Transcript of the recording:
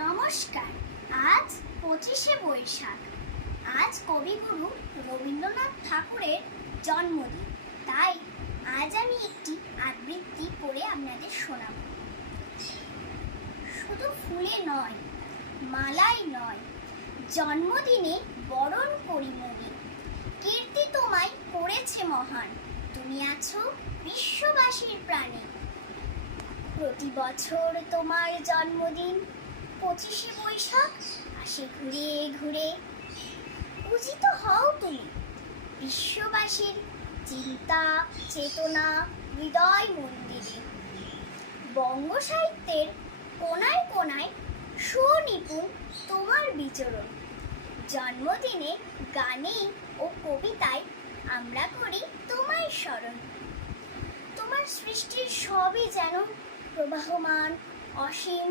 নমস্কার। আজ 25শে বৈশাখ। আজ কবিগুরু রবীন্দ্রনাথ ঠাকুরের জন্মদিন। তাই আজ আমি একটি আবৃত্তি করে আপনাদের শোনাব। শুধু ফুলে নয়, মালাই নয়, জন্মদিনে বরণ করি মনে। কীর্তি তোমায় করেছে মহান, তুমি আছো বিশ্ববাসীর প্রাণে। প্রতি বছর তোমার জন্মদিন 25শে বৈশাখ আসে ঘুরে ঘুরে। পূজিত হও তুমি বিশ্ববাসীর চিন্তা চেতনা হৃদয় মন্দিরে। বঙ্গ সাহিত্যের কোনায় কোনায় সুনিপুণ তোমার বিচরণ। জন্মদিনে গানে ও কবিতায় আমরা করি তোমায় স্মরণ। তোমার সৃষ্টির সবই যেন প্রবাহমান অসীম